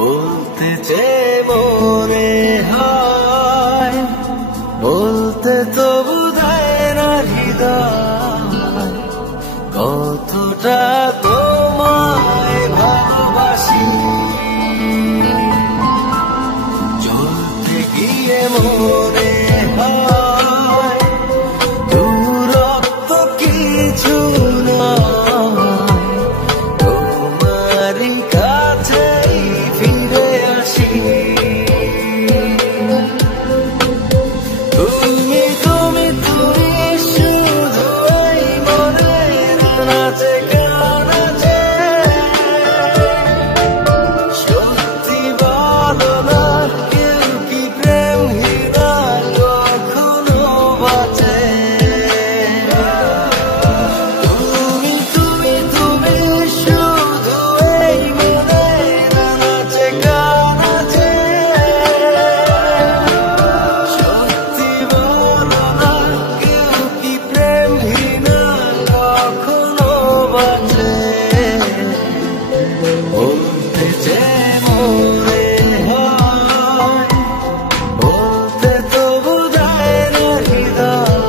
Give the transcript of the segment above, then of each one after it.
বলতে যে মনে হয় বলতে তো বোঝায় না হৃদয় কতটা তোমায় ভালোবাসি। চলতে গিয়ে মনে হয় দূরত্ব কিছু নয়, তোমারই কাছেই ফিরে আসি। তুমি তুমি তুমি শুধু এই মনের নাচে গানাচে, সত্যি বলো না কেউ কি প্রেমহীনা কখনো বাঁচে? তুমি তুমি তুমি শুধু এই মনের নাচে গানাচে, সত্যি বলো না কেউ কি প্রেমহীনা কখনো বাঁচে? বলতে যে মনে হয় বলতে তো বোঝায় না হৃদয়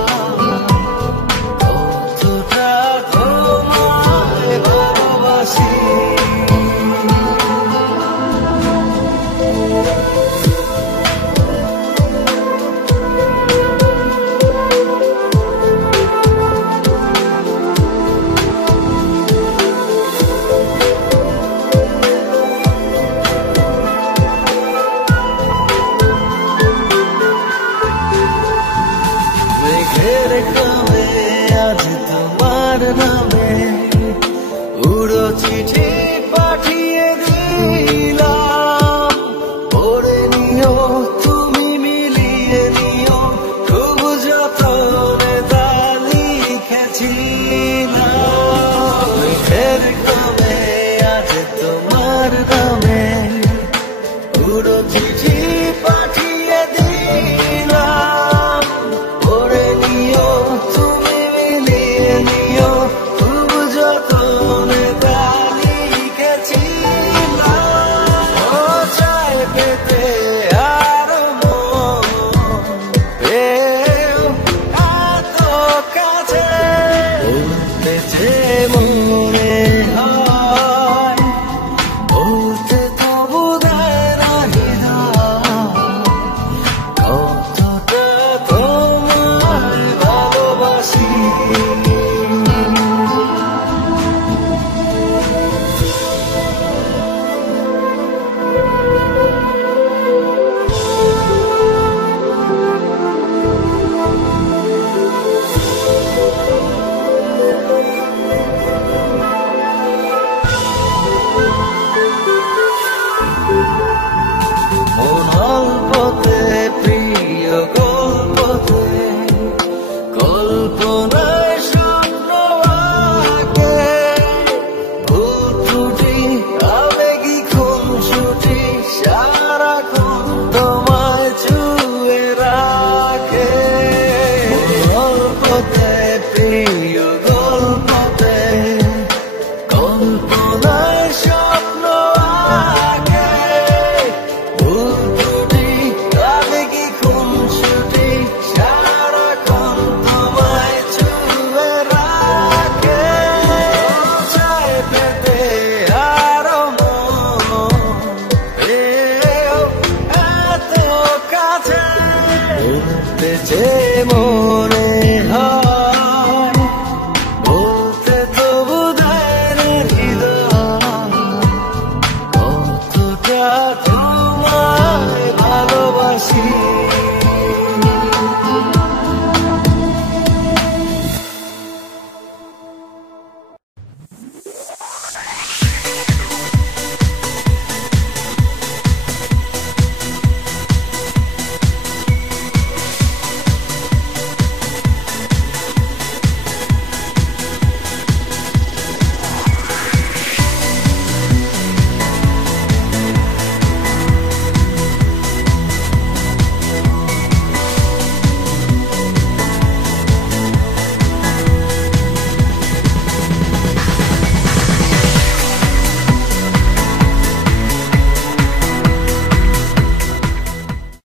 কতটা তোমায় ভালোবাসি। মেঘের গ্রামে আজ তোমার নামে উড়ো চিঠি পাঠিয়ে দিলাম, পড়ে নিও তুমি মিলিয়ে নিও খুব যতনে তা লিখেছিলাম। মেঘের গ্রামে আজ তোমার নামে উড়ো চিঠি পাঠিয়ে দিলাম, পড়ে নিও তুমি মিলিয়ে নিও খুব যতনে তা লিখেছিলাম। ও চায় পেতে আরো মন পেও এত কাছে, বলতে যে মন